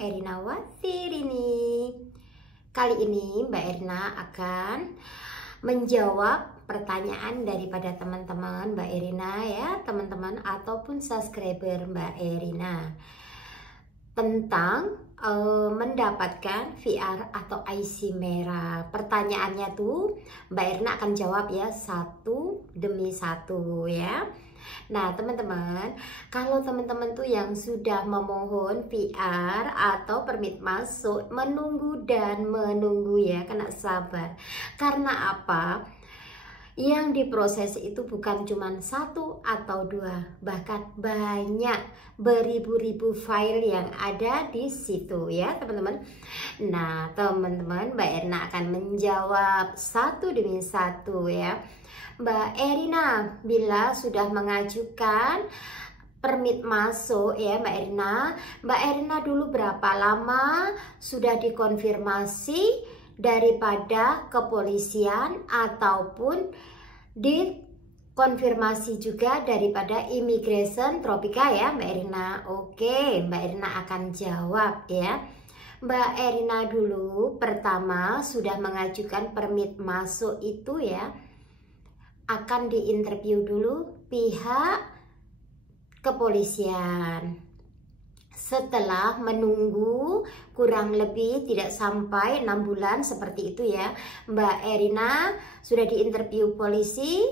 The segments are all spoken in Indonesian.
Erina Wathirini. Kali ini Mbak Erina akan menjawab pertanyaan daripada teman-teman Mbak Erina ya, teman-teman ataupun subscriber Mbak Erina tentang mendapatkan VR atau IC merah. Pertanyaannya tuh Mbak Erina akan jawab ya satu demi satu ya. Nah teman-teman, kalau teman-teman tuh yang sudah memohon VR atau permit masuk, menunggu dan menunggu ya, kena sabar. Karena apa? Yang diproses itu bukan cuma satu atau dua, bahkan banyak, beribu-ribu file yang ada di situ ya teman-teman. Nah teman-teman, Mbak Erina akan menjawab satu demi satu ya. Mbak Erina, bila sudah mengajukan permit masuk ya Mbak Erina dulu berapa lama sudah dikonfirmasi daripada kepolisian ataupun dikonfirmasi juga daripada Immigration Tropika ya Mbak Erina. Oke, Mbak Erina akan jawab ya. Mbak Erina dulu pertama sudah mengajukan permit masuk itu ya, akan diinterview dulu pihak kepolisian. Setelah menunggu kurang lebih tidak sampai 6 bulan seperti itu ya, Mbak Erina sudah diinterview polisi.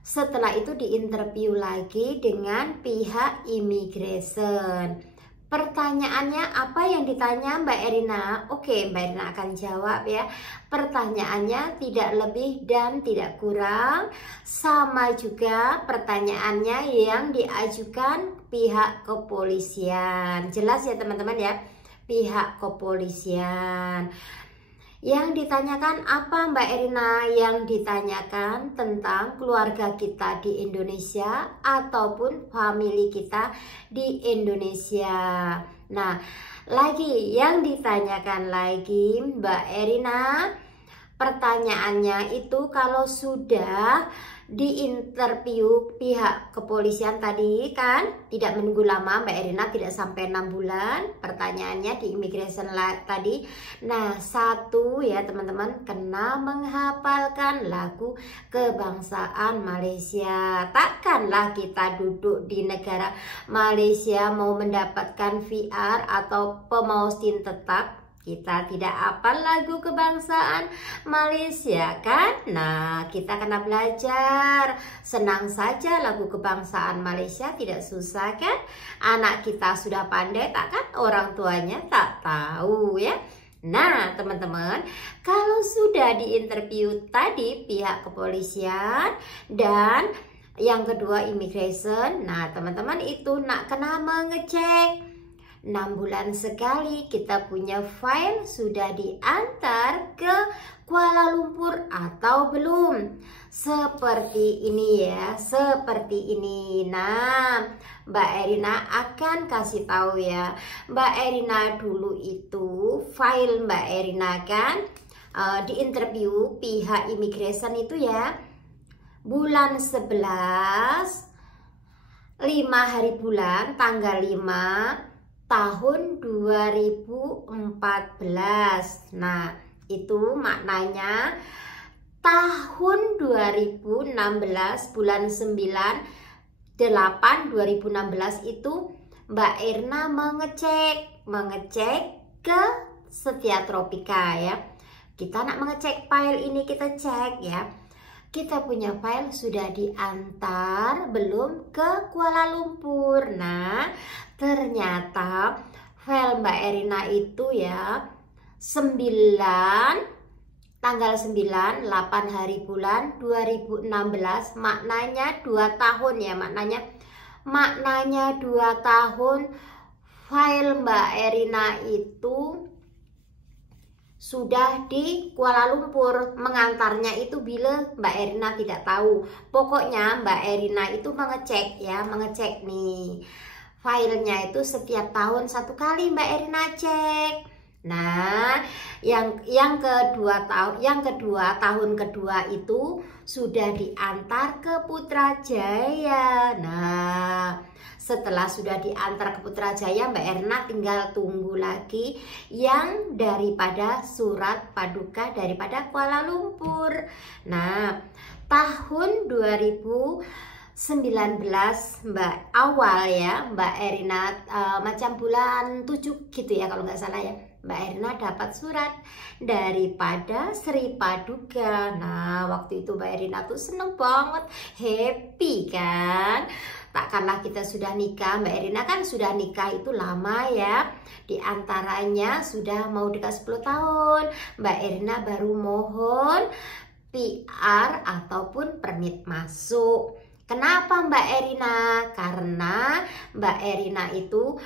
Setelah itu diinterview lagi dengan pihak immigration. Pertanyaannya apa yang ditanya Mbak Erina? Oke, Mbak Erina akan jawab ya. Pertanyaannya tidak lebih dan tidak kurang, sama juga pertanyaannya yang diajukan pihak kepolisian. Jelas ya teman-teman ya, pihak kepolisian. Yang ditanyakan apa Mbak Erina? Yang ditanyakan tentang keluarga kita di Indonesia ataupun family kita di Indonesia. Nah, lagi yang ditanyakan lagi Mbak Erina, pertanyaannya itu kalau sudah diinterview pihak kepolisian tadi kan tidak menunggu lama Mbak Erina, tidak sampai 6 bulan pertanyaannya di immigration tadi. Nah satu ya teman-teman, kena menghafalkan lagu kebangsaan Malaysia. Takkanlah kita duduk di negara Malaysia mau mendapatkan VR atau pemausin tetap kita tidak hafal lagu kebangsaan Malaysia kan? Nah, kita kena belajar. Senang saja lagu kebangsaan Malaysia, tidak susah kan? Anak kita sudah pandai, takkan orang tuanya tak tahu ya? Nah, teman-teman, kalau sudah diinterview tadi pihak kepolisian dan yang kedua immigration, nah teman-teman itu nak kena mengecek 6 bulan sekali kita punya file sudah diantar ke Kuala Lumpur atau belum. Seperti ini ya, seperti ini. Nah, Mbak Erina akan kasih tahu ya. Mbak Erina dulu itu file Mbak Erina kan diinterview pihak immigration itu ya, bulan 11 5 hari bulan tanggal 5 tahun 2014. Nah, itu maknanya tahun 2016 bulan 9 8 2016 itu Mbak Erina mengecek ke Setia Tropika ya. Kita nak mengecek file ini, kita cek ya. Kita punya file sudah diantar belum ke Kuala Lumpur. Nah, ternyata file Mbak Erina itu ya tanggal 9 8 hari bulan 2016, maknanya 2 tahun ya, maknanya 2 tahun file Mbak Erina itu sudah di Kuala Lumpur. Mengantarnya itu bila Mbak Erina tidak tahu. Pokoknya Mbak Erina itu mengecek ya, mengecek nih filenya itu setiap tahun 1 kali Mbak Erina cek. Nah, yang kedua tahun kedua itu sudah diantar ke Putrajaya. Nah, setelah sudah diantar ke Putrajaya, Mbak Erna tinggal tunggu lagi yang daripada surat paduka daripada Kuala Lumpur. Nah, tahun 2019 Mbak awal ya, Mbak Erina macam bulan 7 gitu ya kalau nggak salah ya, Mbak Erina dapat surat daripada Sri Paduka. Nah, waktu itu Mbak Erina tuh seneng banget, happy kan. Takkanlah kita sudah nikah, Mbak Erina kan sudah nikah itu lama ya. Di antaranya sudah mau dekat 10 tahun. Mbak Erina baru mohon PR ataupun permit masuk. Kenapa Mbak Erina? Karena Mbak Erina itu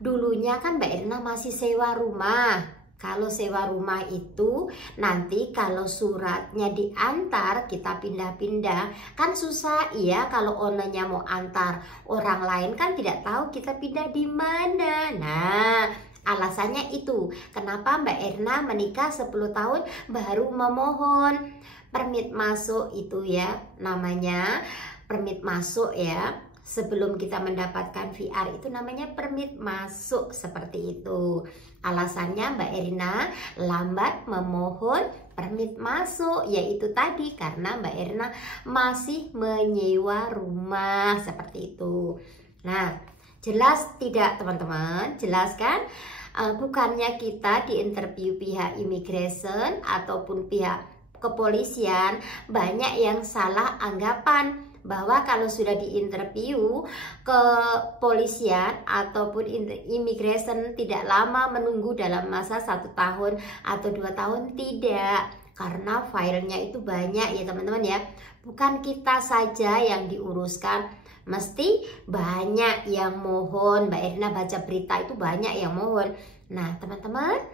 dulunya kan Mbak Erina masih sewa rumah. Kalau sewa rumah itu nanti kalau suratnya diantar kita pindah-pindah kan susah ya, kalau ownernya mau antar orang lain kan tidak tahu kita pindah di mana. Nah, alasannya itu kenapa Mbak Erina menikah 10 tahun baru memohon permit masuk itu ya, namanya permit masuk ya. Sebelum kita mendapatkan VR itu namanya permit masuk, seperti itu. Alasannya Mbak Erina lambat memohon permit masuk, yaitu tadi karena Mbak Erina masih menyewa rumah, seperti itu. Nah, jelas tidak teman-teman? Jelas kan? Bukannya kita diinterview pihak imigrasi ataupun pihak kepolisian banyak yang salah anggapan bahwa kalau sudah diinterview kepolisian ataupun imigrasi tidak lama menunggu dalam masa 1 tahun atau 2 tahun, tidak, karena filenya itu banyak ya teman-teman ya. Bukan kita saja yang diuruskan, mesti banyak yang mohon. Mbak Erina baca berita itu banyak yang mohon. Nah teman-teman,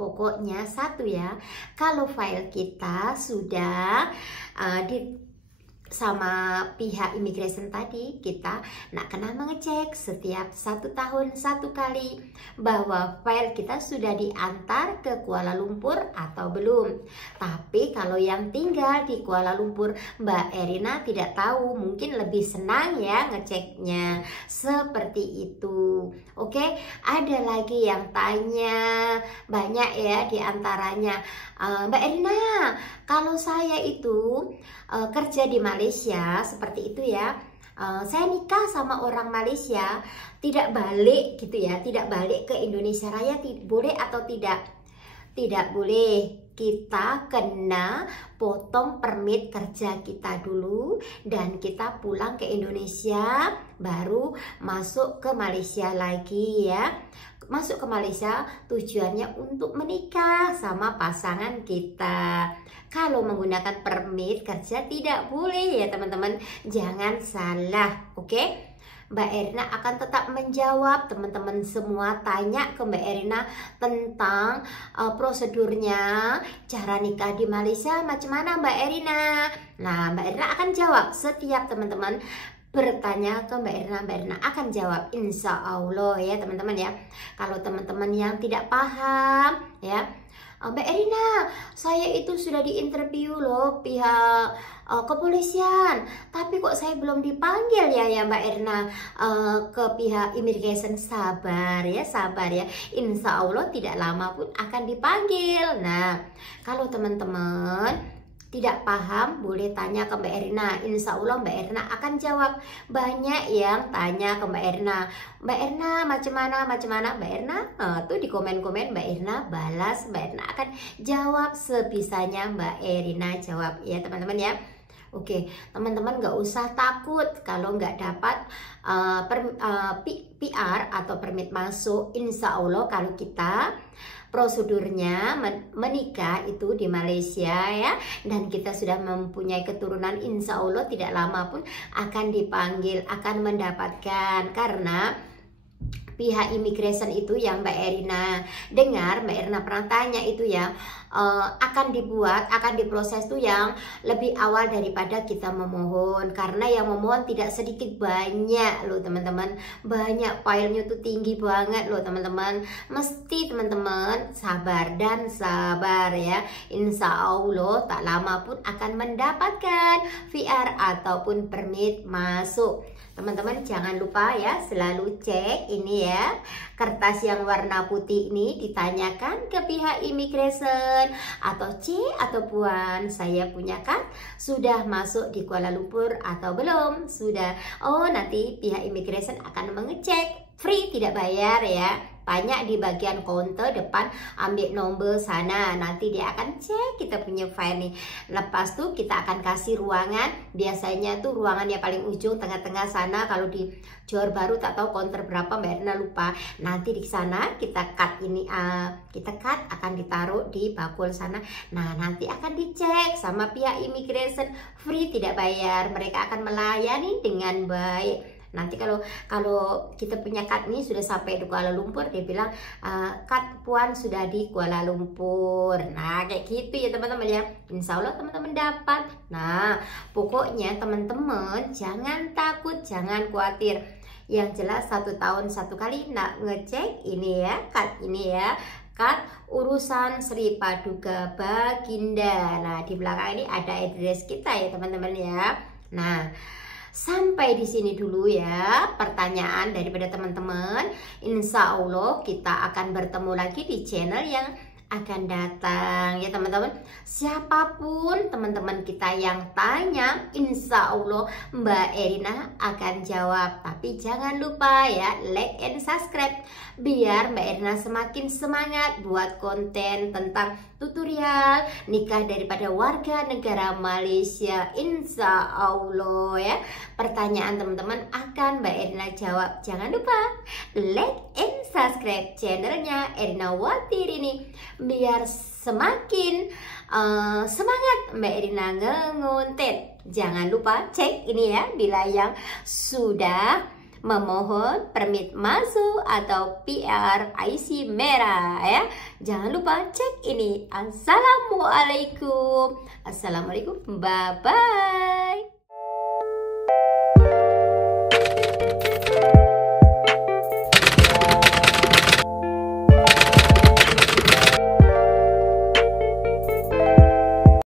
pokoknya satu ya, kalau file kita sudah sama pihak imigrasi tadi, kita nak kena mengecek setiap 1 tahun 1 kali bahwa file kita sudah diantar ke Kuala Lumpur atau belum. Tapi kalau yang tinggal di Kuala Lumpur, Mbak Erina tidak tahu, mungkin lebih senang ya ngeceknya seperti itu. Oke, ada lagi yang tanya banyak ya, diantaranya Mbak Erina, kalau saya itu kerja di Malaysia seperti itu ya, saya nikah sama orang Malaysia, tidak balik gitu ya, tidak balik ke Indonesia Raya, boleh atau tidak? Tidak boleh. Kita kena potong permit kerja kita dulu dan kita pulang ke Indonesia, baru masuk ke Malaysia lagi ya. Masuk ke Malaysia tujuannya untuk menikah sama pasangan kita. Kalau menggunakan permit kerja tidak boleh ya teman-teman, jangan salah, oke? Mbak Erina akan tetap menjawab teman-teman semua tanya ke Mbak Erina tentang prosedurnya, cara nikah di Malaysia macam mana Mbak Erina. Nah, Mbak Erina akan jawab setiap teman-teman bertanya ke Mbak Erina akan jawab, insya Allah ya teman-teman ya. Kalau teman-teman yang tidak paham ya, Mbak Erina, saya itu sudah diinterview loh pihak kepolisian, tapi kok saya belum dipanggil ya Mbak Erina ke pihak imigrasi. Sabar ya, insya Allah tidak lama pun akan dipanggil. Nah, kalau teman-teman tidak paham boleh tanya ke Mbak Erina, insya Allah Mbak Erina akan jawab. Banyak yang tanya ke Mbak Erina, Mbak Erina macam mana Mbak Erina, tuh di komen-komen Mbak Erina balas, Mbak Erina akan jawab sebisanya Mbak Erina jawab ya teman-teman ya. Oke, teman-teman nggak usah takut kalau nggak dapat PR atau permit masuk. Insya Allah kalau kita prosedurnya menikah itu di Malaysia ya, dan kita sudah mempunyai keturunan, insya Allah tidak lama pun akan dipanggil, akan mendapatkan, karena pihak imigrasi itu yang Mbak Erina dengar, Mbak Erina pernah tanya itu ya, akan diproses tuh yang lebih awal daripada kita memohon, karena yang memohon tidak sedikit banyak loh teman-teman, banyak filenya tuh tinggi banget loh teman-teman. Mesti teman-teman sabar dan sabar ya, insya Allah tak lama pun akan mendapatkan VR ataupun permit masuk. Teman-teman jangan lupa ya, selalu cek ini ya, kertas yang warna putih ini ditanyakan ke pihak imigrasi atau C atau Puan, saya punya kan sudah masuk di Kuala Lumpur atau belum. Sudah, oh nanti pihak imigrasi akan mengecek, free tidak bayar ya. Banyak di bagian counter depan, ambil nomor sana, nanti dia akan cek kita punya file nih. Lepas tuh kita akan kasih ruangan, biasanya tuh ruangan yang paling ujung tengah-tengah sana. Kalau di Johor Bahru tak tahu counter berapa, Mbak Erina lupa. Nanti di sana kita cut ini, kita cut akan ditaruh di bakul sana. Nah nanti akan dicek sama pihak imigrasi, free tidak bayar, mereka akan melayani dengan baik. Nanti kalau kita punya kad ini sudah sampai di Kuala Lumpur, dia bilang kad Puan sudah di Kuala Lumpur. Nah kayak gitu ya teman-teman ya, insya Allah teman-teman dapat. Nah pokoknya teman-teman jangan takut, jangan khawatir. Yang jelas 1 tahun 1 kali nak ngecek ini ya, kad ini ya, kad urusan Sri Paduka Baginda. Nah di belakang ini ada address kita ya teman-teman ya. Nah sampai di sini dulu ya pertanyaan daripada teman-teman. Insya Allah kita akan bertemu lagi di channel yang akan datang ya teman-teman. Siapapun teman-teman kita yang tanya, insya Allah Mbak Erina akan jawab. Tapi jangan lupa ya, like and subscribe biar Mbak Erina semakin semangat buat konten tentang tutorial nikah daripada warga negara Malaysia. Insya Allah ya, pertanyaan teman-teman akan Mbak Erina jawab. Jangan lupa like and subscribe channelnya Erina Wati ini biar semakin semangat Mbak Erina ngonten. Jangan lupa cek ini ya, bila yang sudah memohon permit masuk atau PR IC merah ya. Jangan lupa cek ini. Assalamualaikum. Assalamualaikum. Bye bye.